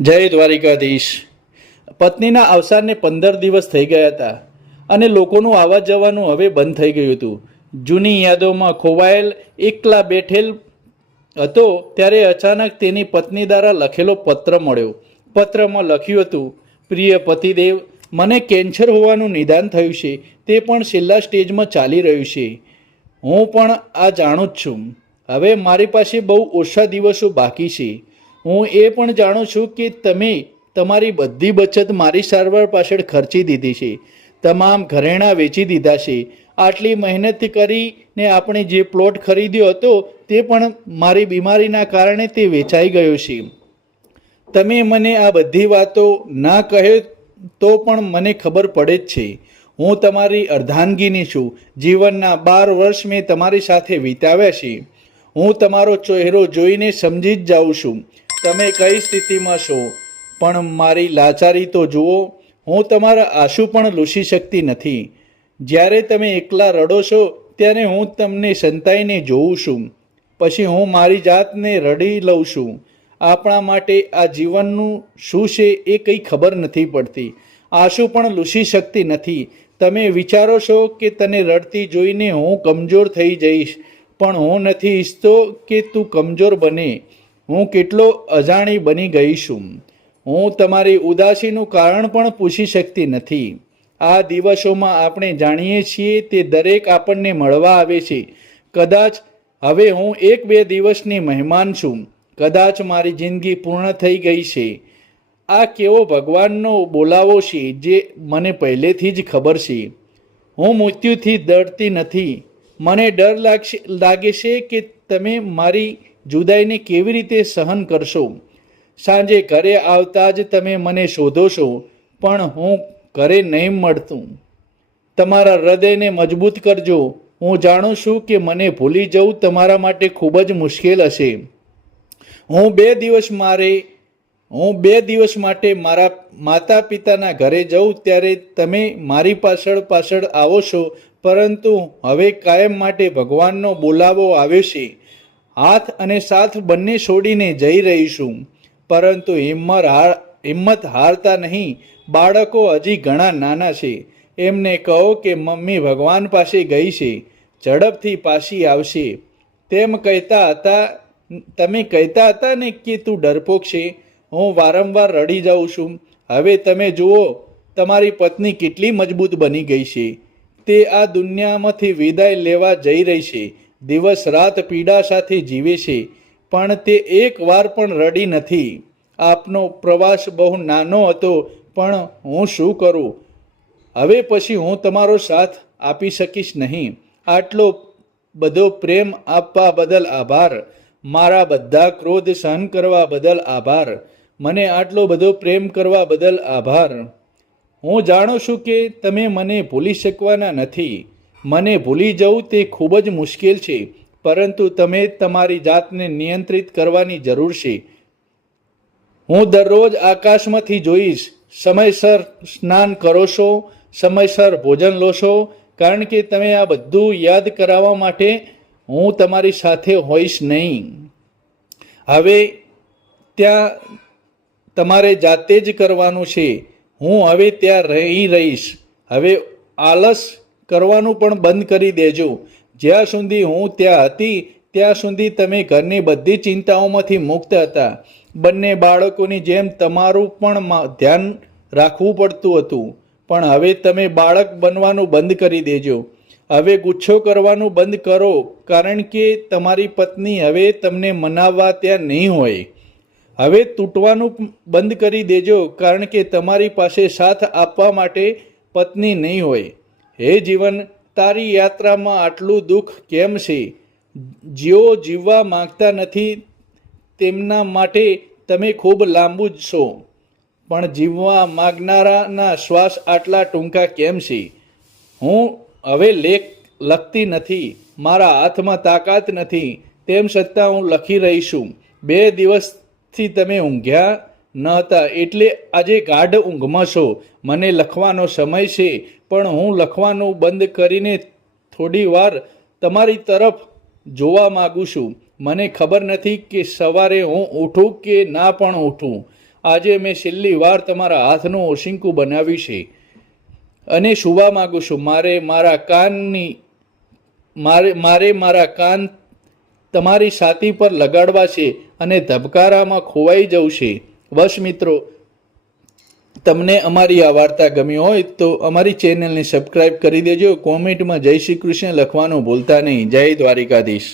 જય દ્વારિકાધીશ। પત્નીના અવસાનને 15 દિવસ થઈ ગયા હતા અને લોકોનું આવવા જવાનું હવે બંધ થઈ ગયું હતું। જૂની યાદોમાં ખોવાયેલ એકલા બેઠેલ હતો ત્યારે અચાનક તેની પત્ની દ્વારા લખેલો પત્ર મળ્યો। પત્રમાં લખ્યું હતું, પ્રિય પતિદેવ, મને કેન્સર હોવાનું નિદાન થયું છે, તે પણ છેલ્લા સ્ટેજમાં ચાલી રહ્યું છે। હું પણ આ જાણું જ છું। હવે મારી પાસે બહુ ઓછા દિવસો બાકી છે। હું એ પણ જાણું છું કે તમે તમારી બધી બચત મારી સારવાર પાછળ ખર્ચી દીધી છે, તમામ ઘરેણાં વેચી દીધા છે। આટલી મહેનત કરીને આપણે જે પ્લોટ ખરીદ્યો હતો તે પણ મારી બીમારીના કારણે તે વેચાઈ ગયો છે। તમે મને આ બધી વાતો ના કહે તો પણ મને ખબર પડે જ છે। હું તમારી અર્ધાંગીની છું। જીવનના 12 વર્ષ મેં તમારી સાથે વિતાવ્યા છે। હું તમારો ચહેરો જોઈને સમજી જ જાઉં છું તમે કઈ સ્થિતિમાં છો, પણ મારી લાચારી તો જુઓ। હું તમારા આંસુ પણ લૂછી શકતી નથી। જ્યારે તમે એકલા રડો છો ત્યારે હું તમને સંતાઈને જોઉં છું, પછી હું મારી જાતને રડી લઉં છું। આપણા માટે આ જીવનનું શું છે એ કંઈ ખબર નથી પડતી। આંસુ પણ લૂછી શકતી નથી। તમે વિચારો છો કે તને રડતી જોઈને હું કમજોર થઈ જઈશ, પણ હું નથી ઈચ્છતો કે તું કમજોર બને। હું કેટલો અજાણી બની ગઈ છું। હું તમારી ઉદાસીનું કારણ પણ પૂછી શકતી નથી। આ દિવસોમાં આપણે જાણીએ છીએ તે દરેક આપણને મળવા આવે છે। કદાચ હવે હું 1-2 દિવસની મહેમાન છું। કદાચ મારી જિંદગી પૂર્ણ થઈ ગઈ છે। આ કેવો ભગવાનનો બોલાવો છે જે મને પહેલેથી જ ખબર છે। હું મૃત્યુથી ડરતી નથી। મને ડર લાગે છે કે તમે મારી જુદાઈને કેવી રીતે સહન કરશો। સાંજે ઘરે આવતા જ તમે મને શોધો છો, પણ હું ઘરે નહીં મળતું। તમારા હૃદયને મજબૂત કરજો। હું જાણું છું કે મને ભૂલી જવું તમારા માટે ખૂબ જ મુશ્કેલ હશે। હું બે દિવસ માટે મારા માતા પિતાના ઘરે જાઉં ત્યારે તમે મારી પાછળ આવો છો, પરંતુ હવે કાયમ માટે ભગવાનનો બોલાવો આવ્યો છે। હાથ અને સાથ બંને છોડીને જઈ રહી છું, પરંતુ હિંમત હારતા નહીં। બાળકો હજી ઘણા નાના છે। એમને કહો કે મમ્મી ભગવાન પાસે ગઈ છે, ઝડપથી પાછી આવશે। તમે કહેતા હતા ને કે તું ડરપોક છે। હું વારંવાર રડી જાઉં છું। હવે તમે જુઓ તમારી પત્ની કેટલી મજબૂત બની ગઈ છે। તે આ દુનિયામાંથી વિદાય લેવા જઈ રહી છે। દિવસ રાત પીડા સાથે જીવે છે, પણ તે એક વાર પણ રડી નથી। આપનો પ્રવાસ બહુ નાનો હતો, પણ હું શું કરું। હવે પછી હું તમારો સાથ આપી શકીશ નહીં। આટલો બધો પ્રેમ આપવા બદલ આભાર। મારા બધા ક્રોધ સહન કરવા બદલ આભાર। મને આટલો બધો પ્રેમ કરવા બદલ આભાર। હું જાણું છું કે તમે મને ભૂલી શકવાના નથી। મને ભૂલી જવું તે ખૂબ જ મુશ્કેલ છે, પરંતુ તમે તમારી જાતને નિયંત્રિત કરવાની જરૂર છે। હું દરરોજ આકાશમાંથી જોઈશ। સમયસર સ્નાન કરો છો, સમયસર ભોજન લો છો, કારણ કે તમે આ બધું યાદ કરાવવા માટે હું તમારી સાથે હોઈશ નહીં। હવે ત્યાં તમારે જાતે જ કરવાનું છે। હું હવે ત્યાં રહીશ। હવે આલસ કરવાનું પણ બંધ કરી દેજો। જ્યાં સુધી હું ત્યાં હતી ત્યાં સુધી તમે ઘરની બધી ચિંતાઓમાંથી મુક્ત હતા। બંને બાળકોની જેમ તમારું પણ ધ્યાન રાખવું પડતું હતું, પણ હવે તમે બાળક બનવાનું બંધ કરી દેજો। હવે ગુસ્સો કરવાનું બંધ કરો, કારણ કે તમારી પત્ની હવે તમને મનાવવા ત્યાં નહીં હોય। હવે તૂટવાનું બંધ કરી દેજો, કારણ કે તમારી પાસે સાથ આપવા માટે પત્ની નહીં હોય। હે જીવન, તારી યાત્રામાં આટલું દુઃખ કેમ છે? જેઓ જીવવા માંગતા નથી તેમના માટે તમે ખૂબ લાંબુ જ છો, પણ જીવવા માગનારાના શ્વાસ આટલા ટૂંકા કેમ છે? હું હવે લેખ લખતી નથી। મારા હાથમાં તાકાત નથી, તેમ છતાં હું લખી રહી છું। 2 દિવસથી તમે ઊંઘ્યા ન હતા, એટલે આજે ગાઢ ઊંઘમાં છો। મને લખવાનો સમય છે, પણ હું લખવાનું બંધ કરીને થોડી વાર તમારી તરફ જોવા માગું છું। મને ખબર નથી કે સવારે હું ઉઠું કે ના પણ ઉઠું। આજે મેં છેલ્લી વાર તમારા હાથનું ઓશિંકું બનાવ્યું છે અને સુવા માગું છું. મારે મારા કાન તમારી છાતી પર લગાડવા છે અને ધબકારામાં ખોવાઈ જવું છે. બસ મિત્રો, તમને અમારી આ વાર્તા ગમી હોય તો અમારી ચેનલને સબસ્ક્રાઈબ કરી દેજો. કોમેન્ટમાં જય શ્રી કૃષ્ણ લખવાનું ભૂલતા નહીં. જય દ્વારિકાધીશ.